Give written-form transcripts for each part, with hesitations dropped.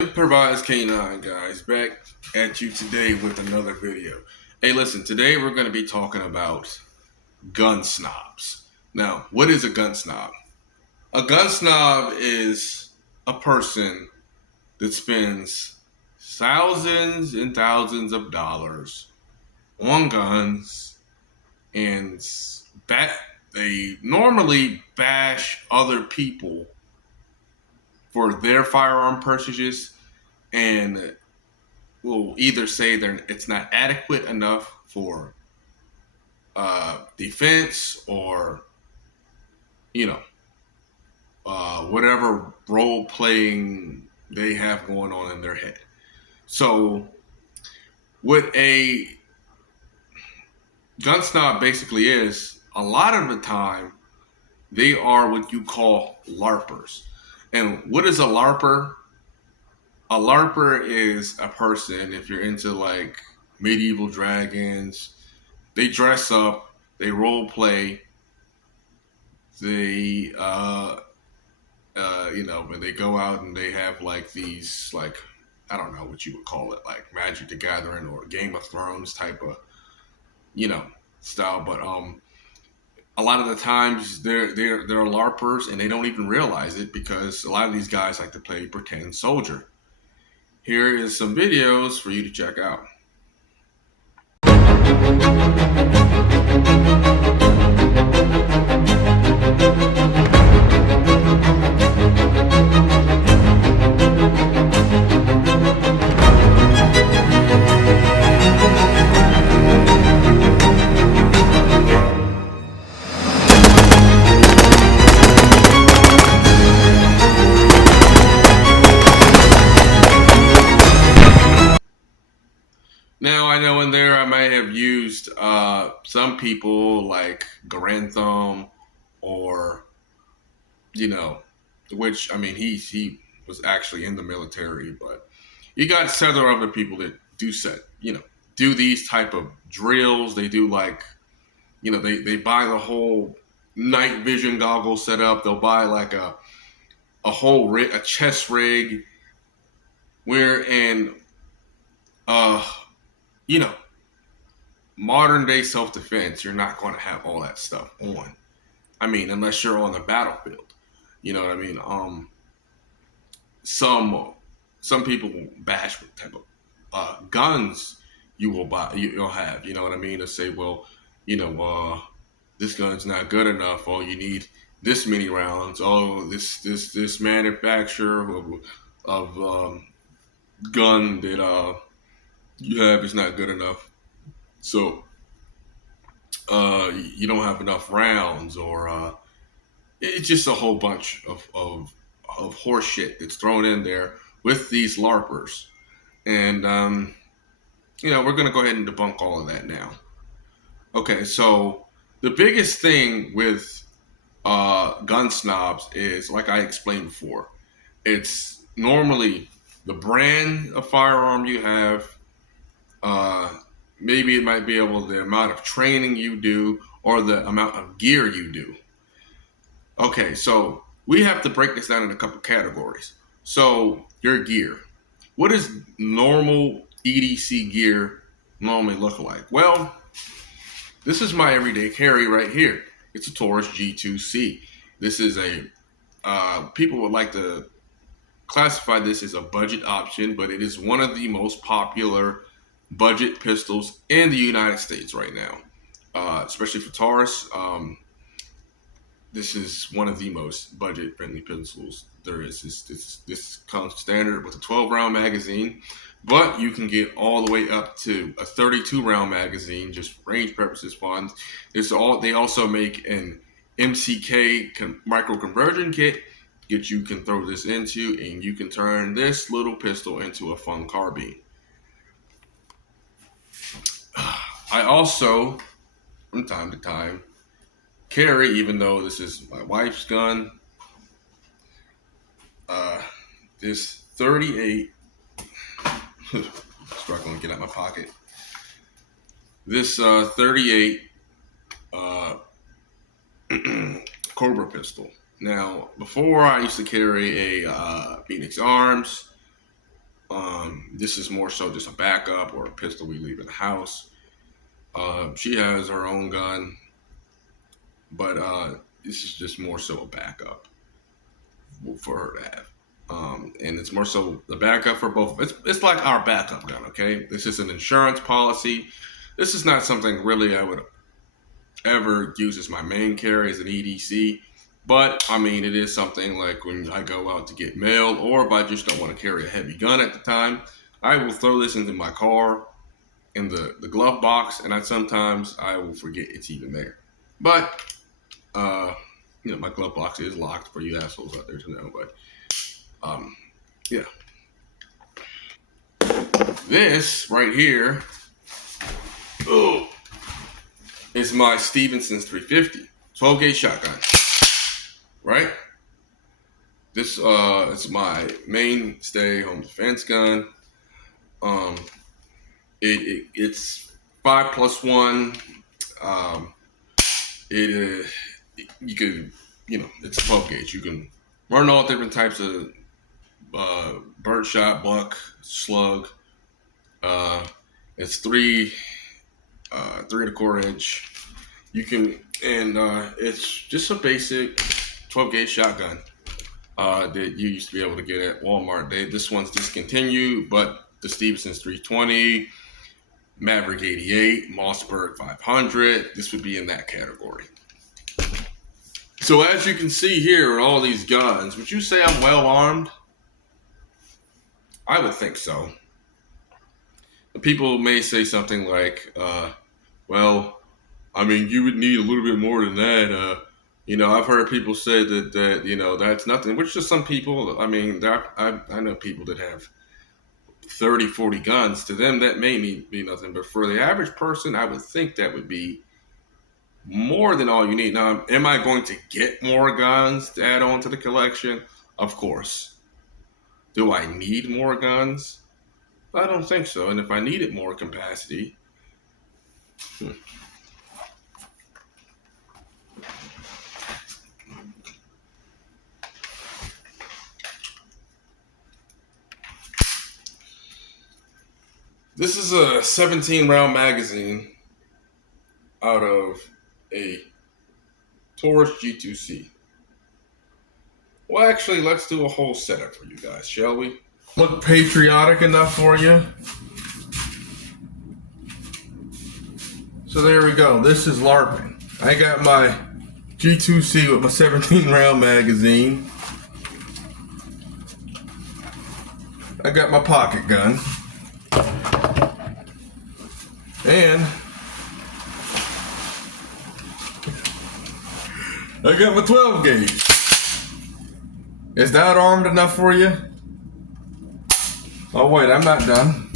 Improvised K9 guys, back at you today with another video. Hey, listen, today we're going to be talking about gun snobs. Now, what is a gun snob? A gun snob is a person that spends thousands and thousands of dollars on guns and they normally bash other people for their firearm purchases and will either say it's not adequate enough for defense or you know whatever role playing they have going on in their head. So what a gun snob basically is, a lot of the time they are what you call larpers. And what is a larper? A larper is a person, if you're into like medieval dragons, they dress up, they role play, they when they go out and they have like these, like, I don't know what you would call it, like Magic the Gathering or Game of Thrones type of you know style. But a lot of the times they're larpers and they don't even realize it, because a lot of these guys like to play pretend soldier. Here is some videos for you to check out. Now, I know in there I might have used some people like Grantham, or you know, which, I mean, he was actually in the military, but you got several other people that do these type of drills. They do, like, they buy the whole night vision goggle setup. They'll buy like a whole rig, a chest rig, where in uh you know modern day self defense, you're not going to have all that stuff on. I mean, unless you're on the battlefield. You know what I mean? Some people will bash what type of guns you'll have. You know what I mean? To say, well, this gun's not good enough. Oh, you need this many rounds. Oh, this manufacturer of gun that you have is not good enough. So you don't have enough rounds, or it's just a whole bunch of horse shit that's thrown in there with these larpers. And we're going to go ahead and debunk all of that now. Okay, so the biggest thing with gun snobs is, like I explained before, it's normally the brand of firearm you have. uh, Maybe it might be able the amount of training you do, or the amount of gear you do. Okay, so we have to break this down in a couple categories. So your gear. What does normal EDC gear normally look like? Well, this is my everyday carry right here. It's a Taurus G2C. This is people would like to classify this as a budget option, but it is one of the most popular budget pistols in the United States right now, especially for Taurus. This is one of the most budget-friendly pistols there is. This comes standard with a 12-round magazine, but you can get all the way up to a 32-round magazine, just for range purposes funds. They also make an MCK micro conversion kit that you can throw this into, and you can turn this little pistol into a fun carbine. I also, from time to time, carry, even though this is my wife's gun, this 38, struggling to get out my pocket, this 38 Cobra pistol. Now, before I used to carry a Phoenix Arms, This is more so just a backup or a pistol we leave in the house. She has her own gun, but this is just more so a backup for her to have. And it's more so the backup for both. It's like our backup gun, okay? This is an insurance policy. This is not something really I would ever use as my main carry as an EDC. But I mean, it is something like when I go out to get mail, or if I just don't want to carry a heavy gun at the time, I will throw this into my car in the glove box, and sometimes I will forget it's even there. But my glove box is locked for you assholes out there to know. But yeah, this right here, is my Stevenson's 350 12 gauge shotgun. Right? This is my mainstay home defense gun. It's 5+1. You can, it's 12 gauge. You can run all different types of birdshot, buck, slug. It's 3.25 inch. You can, and it's just a basic 12 gauge shotgun that you used to be able to get at Walmart. This one's discontinued, but the Stevenson's 320, Maverick 88, Mossberg 500, this would be in that category. So as you can see here, all these guns, would you say I'm well armed? I would think so. People may say something like, well, I mean, you would need a little bit more than that. I've heard people say that that's nothing, which to some people, I mean, I know people that have 30, 40 guns. To them, that may be nothing. But for the average person, I would think that would be more than all you need. Now, am I going to get more guns to add on to the collection? Of course. Do I need more guns? I don't think so. And if I needed more capacity, this is a 17-round magazine out of a Taurus G2C. Well, actually, let's do a whole setup for you guys, shall we? Look patriotic enough for you? So there we go. This is LARPing. I got my G2C with my 17-round magazine. I got my pocket gun. And I got my 12 gauge. Is that armed enough for you? Oh wait, I'm not done.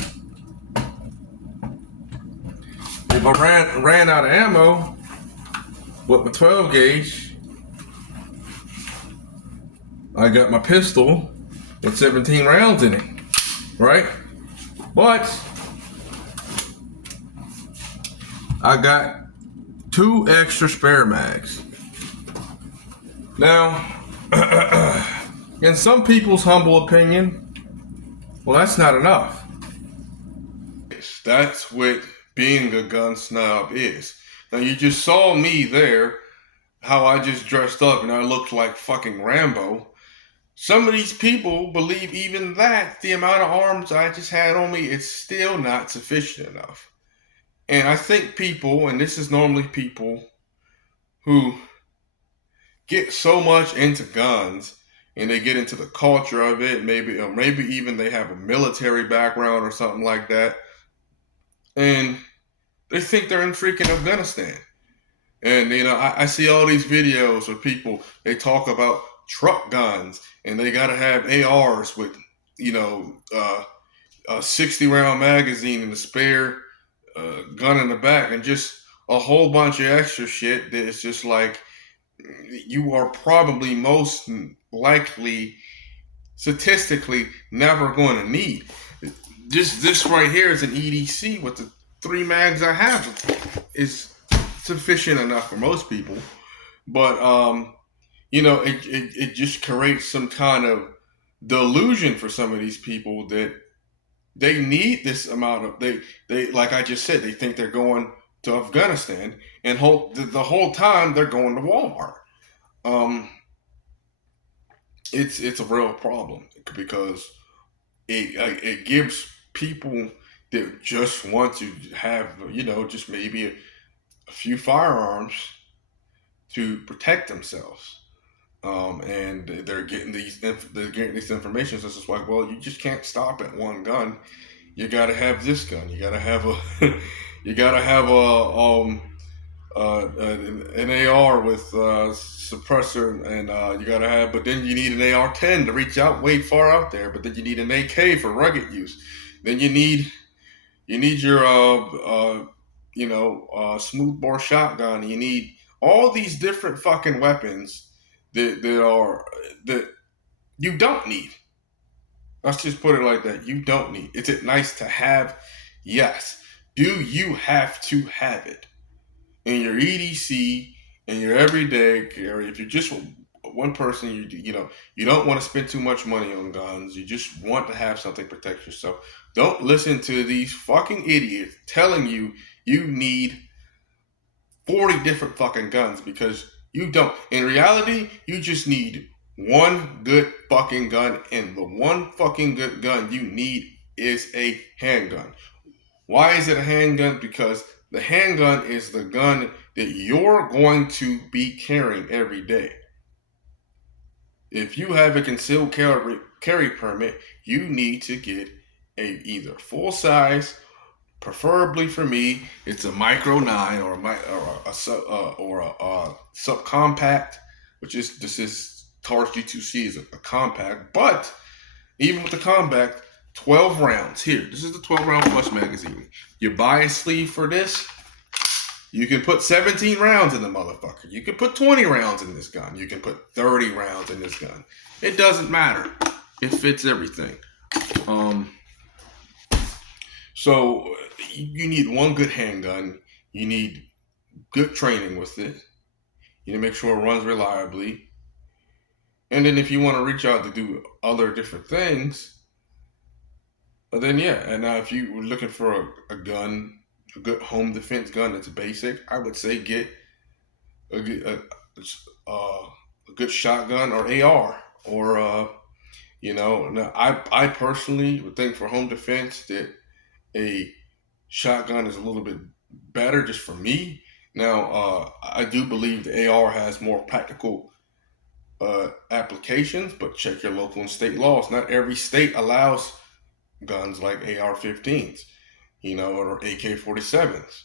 If I ran out of ammo with my 12 gauge, I got my pistol with 17 rounds in it, right? But I got 2 extra spare mags. Now, in some people's humble opinion, well, that's not enough. That's what being a gun snob is. Now, you just saw me there, how I just dressed up and I looked like fucking Rambo. Some of these people believe even that the amount of arms I just had on me is still not sufficient enough. And I think people, and this is normally people who get so much into guns and they get into the culture of it, maybe even they have a military background or something like that, and they think they're in freaking Afghanistan. And I see all these videos of people, they talk about truck guns and they gotta have ARs with a 60-round magazine and a spare gun in the back, and just a whole bunch of extra shit that is just like, you are probably most likely statistically never going to need. Just this right here is an EDC with the 3 mags I have is sufficient enough for most people. But it just creates some kind of delusion for some of these people that They need this amount of they like I just said, they think they're going to Afghanistan, and the whole time they're going to Walmart. Um, it's a real problem because it gives people that just want to have, just maybe a few firearms to protect themselves. And they're getting these information. So it's just like, well, you just can't stop at one gun. You got to have this gun. You got to have a you got to have an AR with suppressor, and you gotta have. But then you need an AR-10 to reach out way far out there. But then you need an AK for rugged use. Then you need your smoothbore shotgun. You need all these different fucking weapons that you don't need. Let's just put it like that. You don't need. Is it nice to have? Yes. Do you have to have it in your EDC and your everyday carry? If you're just one person, you don't want to spend too much money on guns. You just want to have something to protect yourself. Don't listen to these fucking idiots telling you you need 40 different fucking guns, because you don't. In reality, you just need one good fucking gun, and the one fucking good gun you need is a handgun. Why is it a handgun? Because the handgun is the gun that you're going to be carrying every day. If you have a concealed carry permit, you need to get either full size. Preferably for me, it's a micro 9 or a subcompact, which is this is Taurus G2C is a compact. But even with the compact, 12 rounds. Here, this is the 12 round plus magazine. You buy a sleeve for this, you can put 17 rounds in the motherfucker. You can put 20 rounds in this gun. You can put 30 rounds in this gun. It doesn't matter. It fits everything. So you need one good handgun. You need good training with it. You need to make sure it runs reliably. And then if you want to reach out to do other different things, then yeah. And now if you were looking for a gun, a good home defense gun that's basic, I would say get a good shotgun or AR or Now I personally would think for home defense that a shotgun is a little bit better just for me. Now, I do believe the AR has more practical applications, but check your local and state laws. Not every state allows guns like AR-15s, or AK-47s,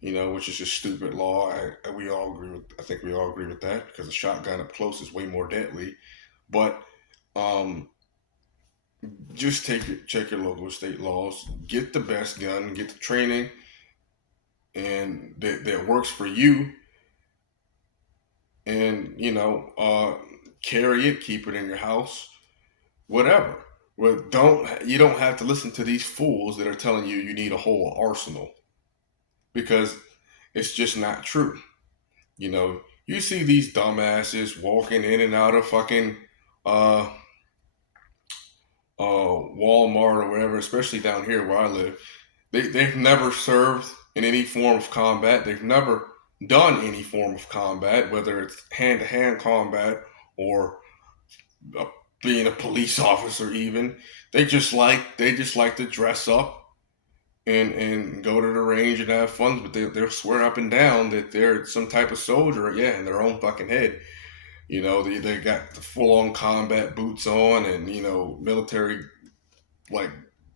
which is just stupid law. We all agree with. I think we all agree with that, because a shotgun up close is way more deadly. But just check your local state laws. Get the best gun. Get the training, and that works for you. And carry it. Keep it in your house. Whatever. Well, you don't have to listen to these fools that are telling you you need a whole arsenal, because it's just not true. You see these dumbasses walking in and out of fucking uh, Walmart or whatever, especially down here where I live. They've never served in any form of combat. They've never done any form of combat, whether it's hand-to-hand combat or uh, being a police officer. Even they just like to dress up and go to the range and have fun, but they'll swear up and down that they're some type of soldier, yeah, in their own fucking head. They got the full on combat boots on, and military like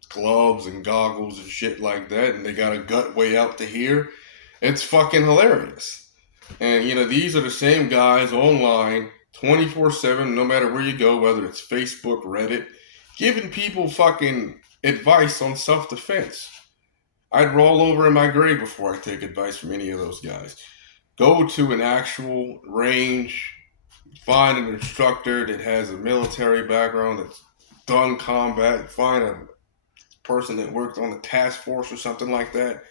gloves and goggles and shit like that, and they got a gut way out to here. It's fucking hilarious. And these are the same guys online 24/7, no matter where you go, whether it's Facebook, Reddit, giving people fucking advice on self-defense. I'd roll over in my grave before I take advice from any of those guys. Go to an actual range, find an instructor that has a military background, that's done combat, find a person that worked on a task force or something like that.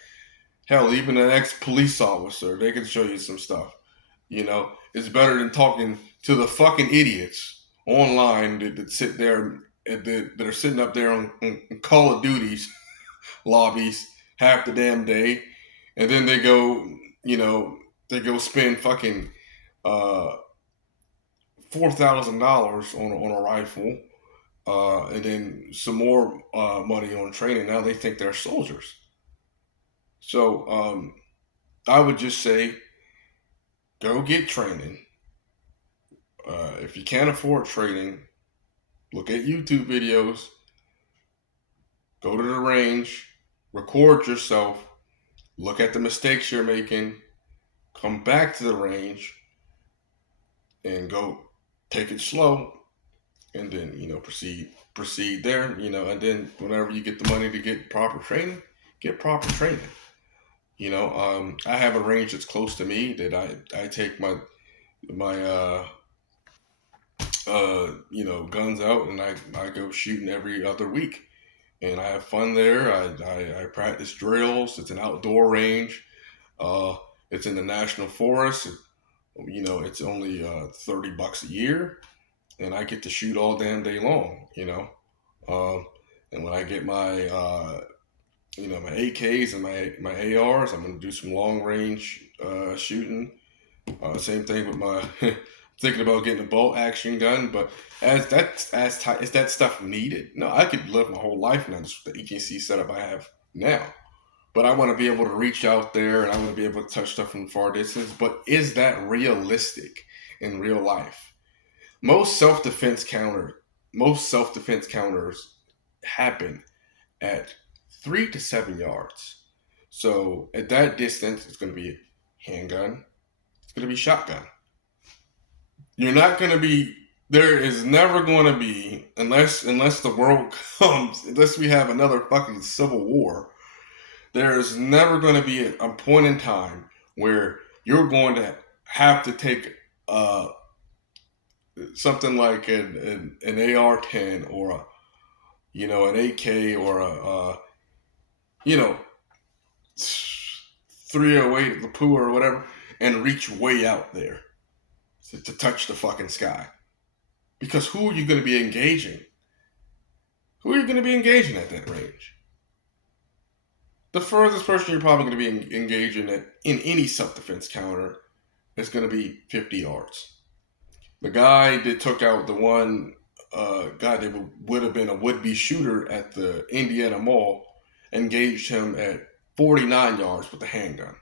Hell, even an ex-police officer, they can show you some stuff. It's better than talking to the fucking idiots online that sit there that are sitting up there on Call of Duties lobbies half the damn day, and then they go, you know, they go spend fucking uh, $4,000 on a rifle, and then some more money on training. Now they think they're soldiers. So I would just say, go get training. If you can't afford training, look at YouTube videos, go to the range, record yourself, look at the mistakes you're making, come back to the range, and go take it slow, and then proceed there, and then whenever you get the money to get proper training, get proper training. I have a range that's close to me that I take my guns out, and I go shooting every other week, and I have fun there. I practice drills. It's an outdoor range. Uh, it's in the national forest. It's only $30 a year, and I get to shoot all damn day long. Um, and when I get my AKs and my ARs, I'm gonna do some long range shooting. Same thing with my thinking about getting a bolt action gun, but is that stuff needed? No, I could live my whole life now just with the EKC setup I have now. But I want to be able to reach out there, and I want to be able to touch stuff from far distance. But is that realistic in real life? Most self defense most self defense counters happen at 3 to 7 yards. So at that distance, it's going to be handgun. It's going to be shotgun. You're not going to be. There is never going to be, unless the world comes, unless we have another fucking civil war. There is never going to be a point in time where you're going to have to take something like an AR-10 or an AK or a you know 308 Lapua or whatever, and reach way out there to touch the fucking sky. Because who are you going to be engaging? Who are you going to be engaging at that range? The furthest person you're probably going to be engaging in any self-defense counter is going to be 50 yards. The guy that took out the one guy that would have been a would-be shooter at the Indiana Mall engaged him at 49 yards with a handgun.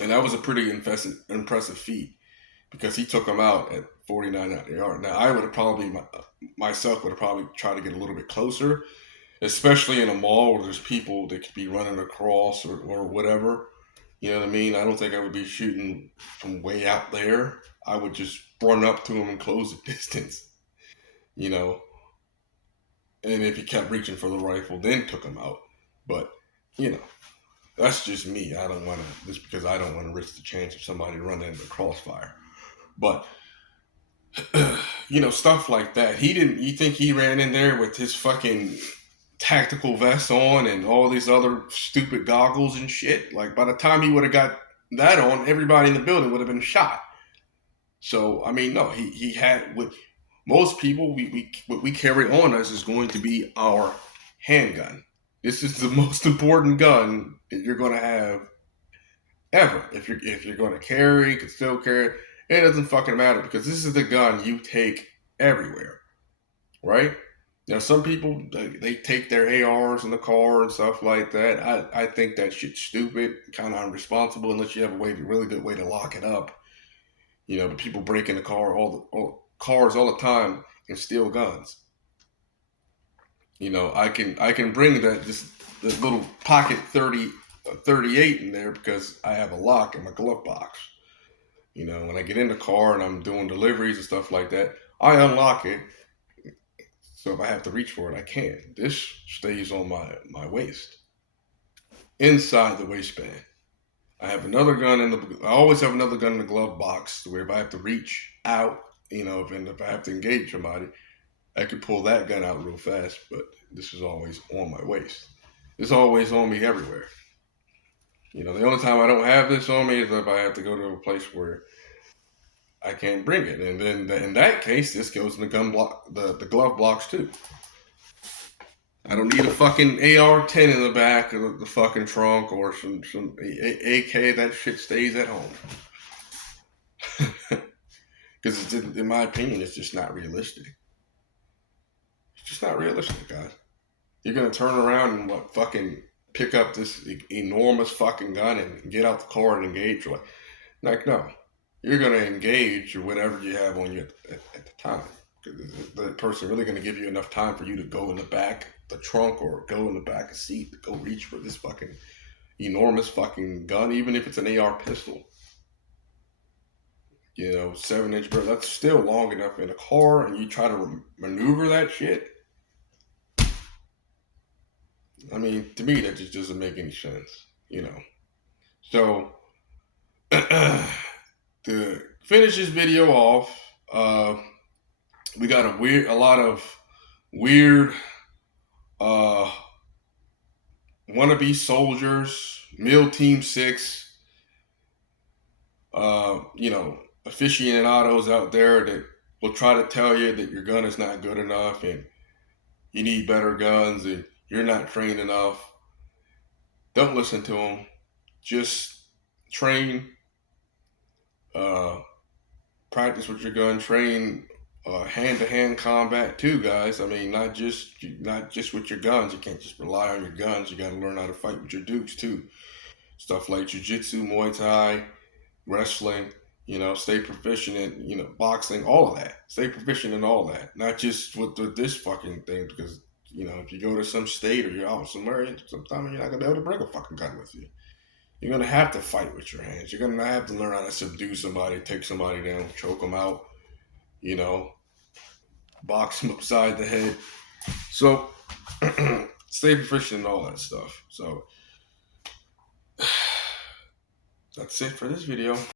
And that was a pretty impressive feat because he took him out at 49 yards. Now, I would have probably, myself would have probably tried to get a little bit closer, especially in a mall where there's people that could be running across or whatever. You know what I mean? I don't think I would be shooting from way out there. I would just run up to him and close the distance, you know. And if he kept reaching for the rifle, then took him out. But, that's just me. I don't want to, just because I don't want to risk the chance of somebody running into the crossfire. But, stuff like that. You think he ran in there with his fucking tactical vest on and all these other stupid goggles and shit? Like, by the time he would have got that on, everybody in the building would have been shot. So, I mean, no, he had, with most people, what we carry on us is going to be our handgun. This is the most important gun that you're going to have ever. If you're going to carry, can still carry it doesn't fucking matter, because this is the gun you take everywhere, right? Now, some people, they take their ARs in the car and stuff like that. I think that shit's stupid, kind of unresponsible, unless you have a really good way to lock it up. But people break in the car cars all the time and steal guns. I can bring the little pocket 38 in there because I have a lock in my glove box. When I get in the car and I'm doing deliveries and stuff like that, I unlock it. So if I have to reach for it, I can. This stays on my waist, inside the waistband. I always have another gun in the glove box, to where if I have to reach out, if I have to engage somebody, I could pull that gun out real fast. But this is always on my waist. It's always on me everywhere. The only time I don't have this on me is if I have to go to a place where I can't bring it. And then in that case, this goes in the gun block, the glove blocks too. I don't need a fucking AR-10 in the back of the fucking trunk or some AK. That shit stays at home. Because in my opinion, it's just not realistic. It's just not realistic, guys. You're gonna turn around and fucking pick up this enormous fucking gun and get out the car and engage. Like no, you're gonna engage or whatever you have on you at the time. Is the person really gonna give you enough time for you to go in the back, the trunk, or go in the back of seat to go reach for this fucking enormous fucking gun, even if it's an AR pistol? 7-inch barrel. That's still long enough in a car, and you try to maneuver that shit. I mean, to me, that just doesn't make any sense, So, to finish this video off, we got a lot of weird, wannabe soldiers, MIL Team 6, aficionados out there that will try to tell you that your gun is not good enough and you need better guns and you're not trained enough. Don't listen to them. Just train, practice with your gun, train hand-to-hand combat too, guys. I mean, not just with your guns. You can't just rely on your guns. You got to learn how to fight with your dukes too. Stuff like jiu-jitsu, Muay Thai, wrestling. Stay proficient in boxing, all of that. Stay proficient in all that. Not just with this fucking thing, because if you go to some state or you're out somewhere, sometimes you're not gonna be able to bring a fucking gun with you. You're gonna have to fight with your hands. You're gonna have to learn how to subdue somebody, take somebody down, choke them out. Box them upside the head. So stay proficient in all that stuff. So that's it for this video.